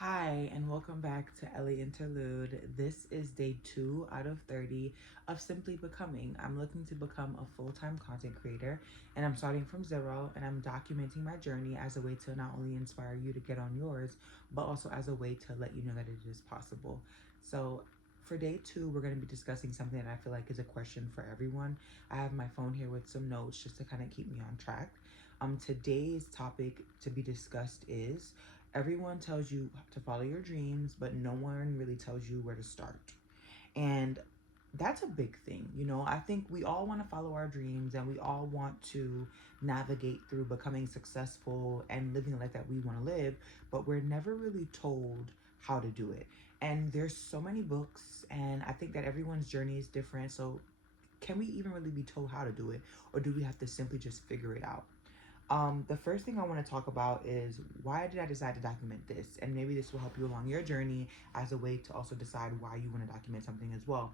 Hi, and welcome back to Ellie Interlude. This is day 2 out of 30 of Simply Becoming. I'm looking to become a full-time content creator, and I'm starting from zero, and I'm documenting my journey as a way to not only inspire you to get on yours, but also as a way to let you know that it is possible. So for day 2, we're going to be discussing something that I feel like is a question for everyone. I have my phone here with some notes just to kind of keep me on track. Today's topic to be discussed is: everyone tells you to follow your dreams, but no one really tells you where to start. And that's a big thing. I think we all want to follow our dreams and we all want to navigate through becoming successful and living the life that we want to live, but we're never really told how to do it. And there's so many books, and I think that everyone's journey is different. So, can we even really be told how to do it, or do we have to simply just figure it out? The first thing I want to talk about is, why did I decide to document this? And maybe this will help you along your journey as a way to also decide why you want to document something as well.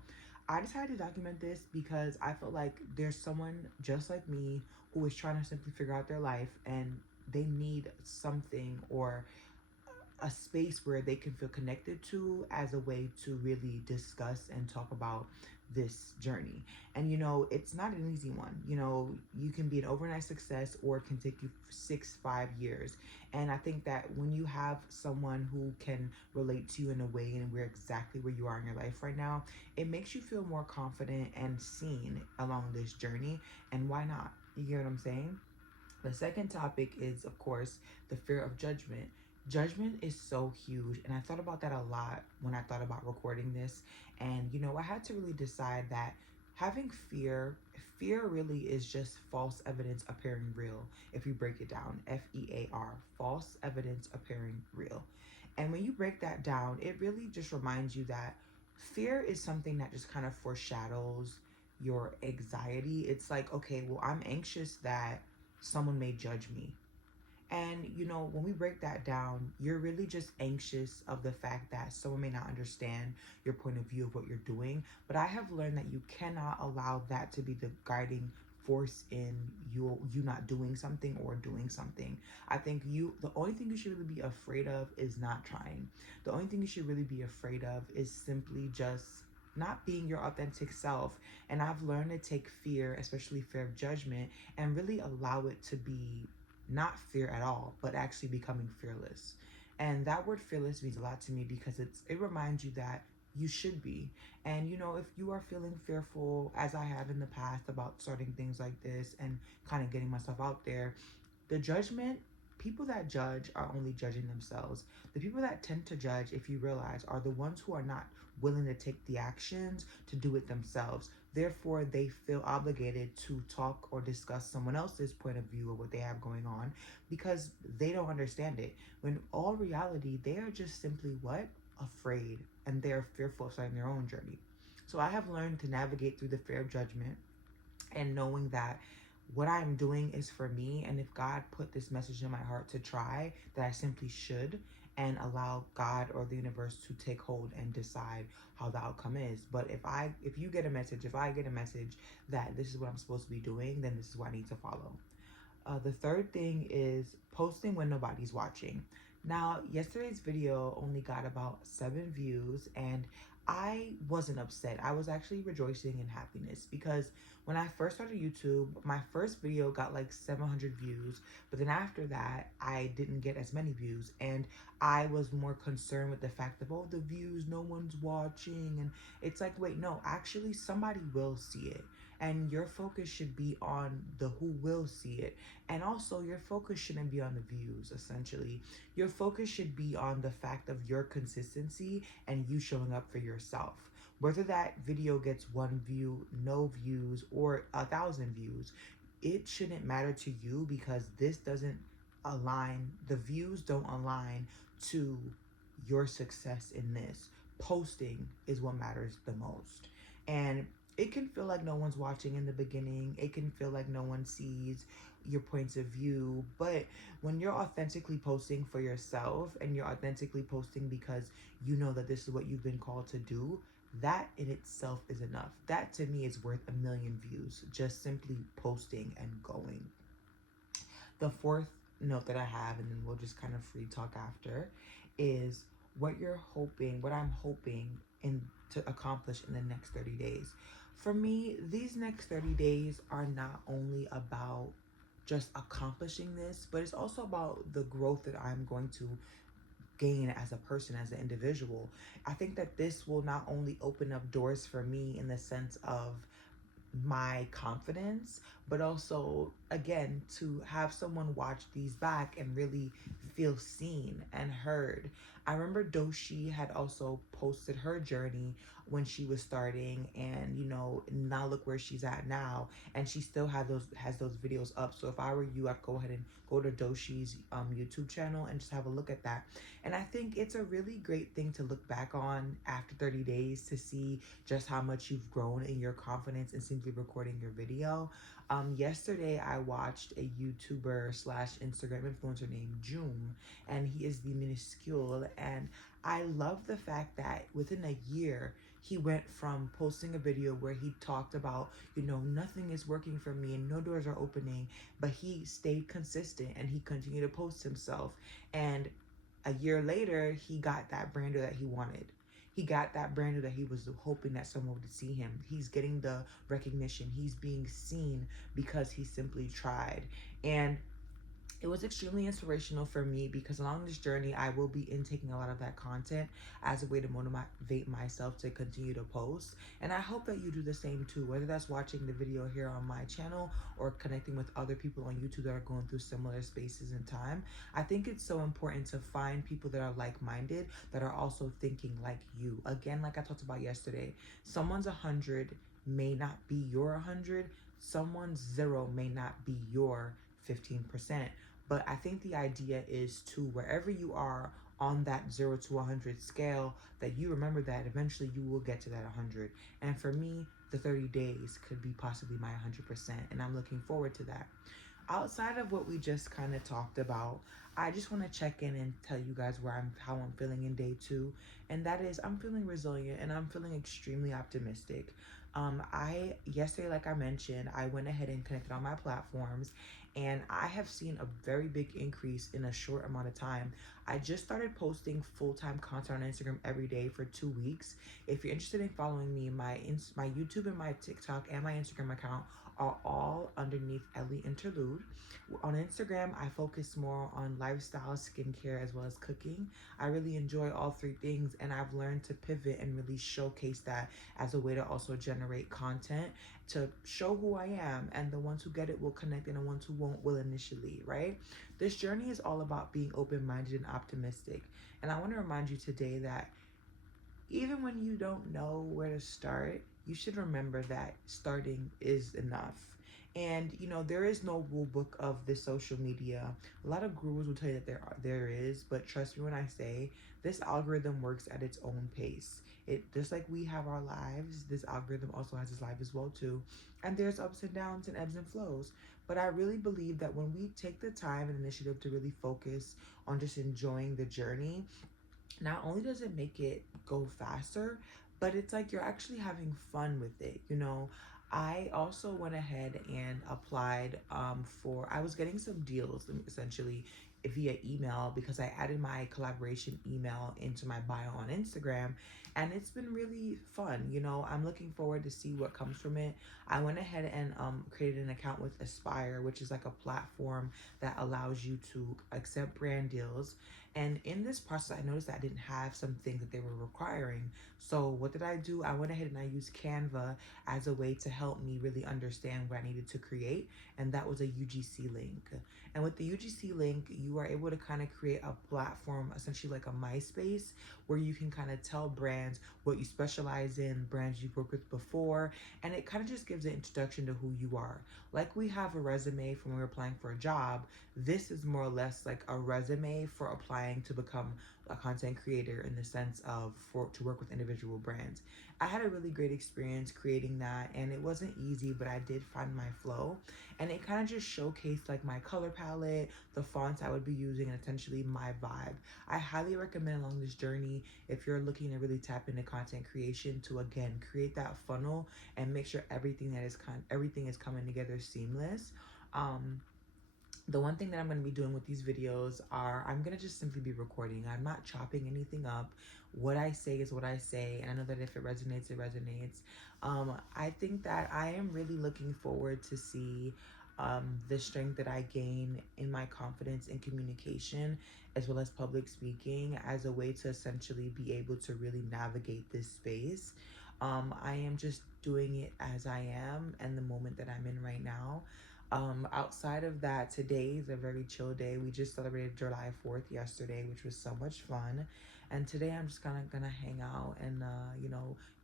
I decided to document this because I felt like there's someone just like me who is trying to simply figure out their life, and they need something or a space where they can feel connected to as a way to really discuss and talk about this journey. And it's not an easy one. You can be an overnight success, or it can take you 5 years. And I think that when you have someone who can relate to you in a way and we're exactly where you are in your life right now, it makes you feel more confident and seen along this journey. And why not? You get what I'm saying? The second topic is, of course, the fear of judgment. Judgment is so huge, and I thought about that a lot when I thought about recording this. And I had to really decide that having fear really is just false evidence appearing real. If you break it down, FEAR, false evidence appearing real. And when you break that down, it really just reminds you that fear is something that just kind of foreshadows your anxiety. It's like, okay, well, I'm anxious that someone may judge me. And when we break that down, you're really just anxious of the fact that someone may not understand your point of view of what you're doing. But I have learned that you cannot allow that to be the guiding force in you not doing something or doing something. I think the only thing you should really be afraid of is not trying. The only thing you should really be afraid of is simply just not being your authentic self. And I've learned to take fear, especially fear of judgment, and really allow it to be not fear at all, but actually becoming fearless. And that word fearless means a lot to me because it reminds you that you should be. And if you are feeling fearful, as I have in the past, about starting things like this and kind of getting myself out there, the judgment, people that judge are only judging themselves. The people that tend to judge, if you realize, are the ones who are not willing to take the actions to do it themselves. Therefore, they feel obligated to talk or discuss someone else's point of view of what they have going on because they don't understand it. When all reality, they are just simply what? Afraid. And they're fearful of starting their own journey. So I have learned to navigate through the fear of judgment and knowing that what I'm doing is for me. And if God put this message in my heart to try, that I simply should, and allow God or the universe to take hold and decide how the outcome is. But if you get a message, if I get a message that this is what I'm supposed to be doing, then this is what I need to follow. The third thing is posting when nobody's watching. Now, yesterday's video only got about 7 views, and I wasn't upset. I was actually rejoicing in happiness because when I first started YouTube, my first video got like 700 views, but then after that, I didn't get as many views, and I was more concerned with the fact of, oh, the views, no one's watching, and it's like, wait, no, actually, somebody will see it, and your focus should be on the who will see it. And also, your focus shouldn't be on the views, essentially. Your focus should be on the fact of your consistency and you showing up for yourself. Whether that video gets 1 view, no views, or 1,000 views, it shouldn't matter to you because this doesn't align, the views don't align to your success in this. Posting is what matters the most. And it can feel like no one's watching in the beginning. It can feel like no one sees your points of view. But when you're authentically posting for yourself and you're authentically posting because you know that this is what you've been called to do, that in itself is enough. That to me is worth 1,000,000 views, just simply posting and going. The fourth note that I have, and then we'll just kind of free talk after, is what I'm hoping in to accomplish in the next 30 days. For me, these next 30 days are not only about just accomplishing this, but it's also about the growth that I'm going to gain as a person, as an individual. I think that this will not only open up doors for me in the sense of my confidence, but also, again, to have someone watch these back and really feel seen and heard. I remember Doshi had also posted her journey when she was starting, and now look where she's at now, and she still has those videos up. So if I were you, I'd go ahead and go to Doshi's YouTube channel and just have a look at that. And I think it's a really great thing to look back on after 30 days to see just how much you've grown in your confidence in simply recording your video. Yesterday, I watched a YouTuber slash Instagram influencer named Joom, and he is the minuscule. And I love the fact that within a year, he went from posting a video where he talked about, nothing is working for me and no doors are opening, but he stayed consistent and he continued to post himself. And a year later, he got that brander that he wanted. He got that brander that he was hoping that someone would see him. He's getting the recognition. He's being seen because he simply tried. And it was extremely inspirational for me because along this journey, I will be intaking a lot of that content as a way to motivate myself to continue to post. And I hope that you do the same too, whether that's watching the video here on my channel or connecting with other people on YouTube that are going through similar spaces in time. I think it's so important to find people that are like-minded, that are also thinking like you. Again, like I talked about yesterday, someone's 100 may not be your 100. Someone's 0 may not be your 15%. But I think the idea is to, wherever you are on that 0 to 100 scale, that you remember that eventually you will get to that 100. And for me, the 30 days could be possibly my 100%. And I'm looking forward to that. Outside of what we just kind of talked about, I just want to check in and tell you guys how I'm feeling in day 2. And that is, I'm feeling resilient and I'm feeling extremely optimistic. I yesterday, like I mentioned, I went ahead and connected on my platforms, and I have seen a very big increase in a short amount of time. I just started posting full-time content on Instagram every day for 2 weeks. If you're interested in following me, my YouTube and my TikTok and my Instagram account are all underneath Ellie Interlude. On Instagram, I focus more on lifestyle, skincare, as well as cooking. I really enjoy all three things, and I've learned to pivot and really showcase that as a way to also generate content to show who I am, and the ones who get it will connect and the ones who won't will initially, right? This journey is all about being open-minded and optimistic. And I want to remind you today that even when you don't know where to start, you should remember that starting is enough. And there is no rule book of this social media. A lot of gurus will tell you that there is, but trust me when I say this algorithm works at its own pace. It just like we have our lives, this algorithm also has its life as well too. And there's ups and downs and ebbs and flows. But I really believe that when we take the time and initiative to really focus on just enjoying the journey, not only does it make it go faster, but it's like you're actually having fun with it. I also went ahead and applied I was getting some deals essentially via email because I added my collaboration email into my bio on Instagram, and it's been really fun. I'm looking forward to see what comes from it. I went ahead and created an account with Aspire, which is like a platform that allows you to accept brand deals. And in this process, I noticed that I didn't have some things that they were requiring. So what did I do? I went ahead and I used Canva as a way to help me really understand what I needed to create. And that was a UGC link. And with the UGC link, you are able to kind of create a platform, essentially like a MySpace, where you can kind of tell brands what you specialize in, brands you've worked with before. And it kind of just gives an introduction to who you are. Like we have a resume from when we're applying for a job, this is more or less like a resume for applying to become a content creator in the sense of to work with individual brands. I had a really great experience creating that, and it wasn't easy, but I did find my flow, and it kind of just showcased like my color palette, the fonts I would be using, and essentially my vibe. I highly recommend along this journey, if you're looking to really tap into content creation, to again create that funnel and make sure everything is coming together seamless. The one thing that I'm going to be doing with these videos are I'm going to just simply be recording. I'm not chopping anything up. What I say is what I say. And I know that if it resonates, it resonates. I think that I am really looking forward to see the strength that I gain in my confidence in communication as well as public speaking as a way to essentially be able to really navigate this space. I am just doing it as I am and the moment that I'm in right now. Outside of that, today is a very chill day. We just celebrated July 4th yesterday, which was so much fun. And today I'm just kind of gonna hang out and,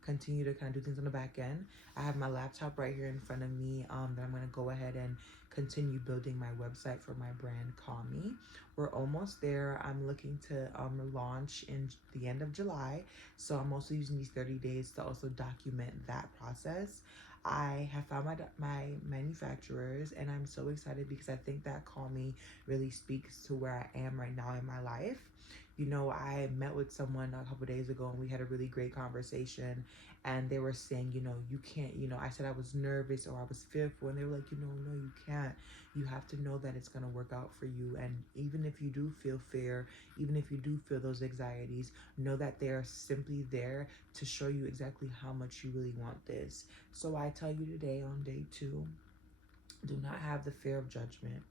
continue to kind of do things on the back end. I have my laptop right here in front of me that I'm gonna go ahead and continue building my website for my brand, Call Me. We're almost there. I'm looking to launch in the end of July. So I'm also using these 30 days to also document that process. I have found my manufacturers, and I'm so excited because I think that Call Me really speaks to where I am right now in my life. You know, I met with someone a couple days ago and we had a really great conversation, and they were saying, you can't, I said I was nervous or I was fearful, and they were like, no, you can't. You have to know that it's going to work out for you. And even if you do feel fear, even if you do feel those anxieties, know that they're simply there to show you exactly how much you really want this. So I tell you today on day 2, do not have the fear of judgment.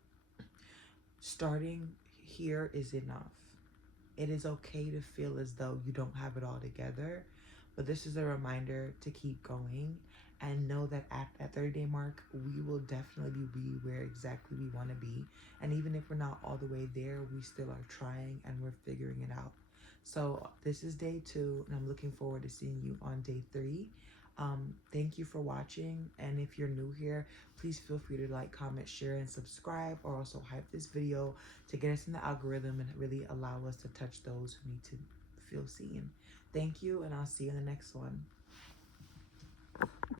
Starting here is enough. It is okay to feel as though you don't have it all together, but this is a reminder to keep going and know that at that 30-day mark, we will definitely be where exactly we want to be. And even if we're not all the way there, we still are trying and we're figuring it out. So this is day 2, and I'm looking forward to seeing you on day 3. Thank you for watching, and if you're new here, please feel free to like, comment, share, and subscribe, or also hype this video to get us in the algorithm and really allow us to touch those who need to feel seen. Thank you, and I'll see you in the next one.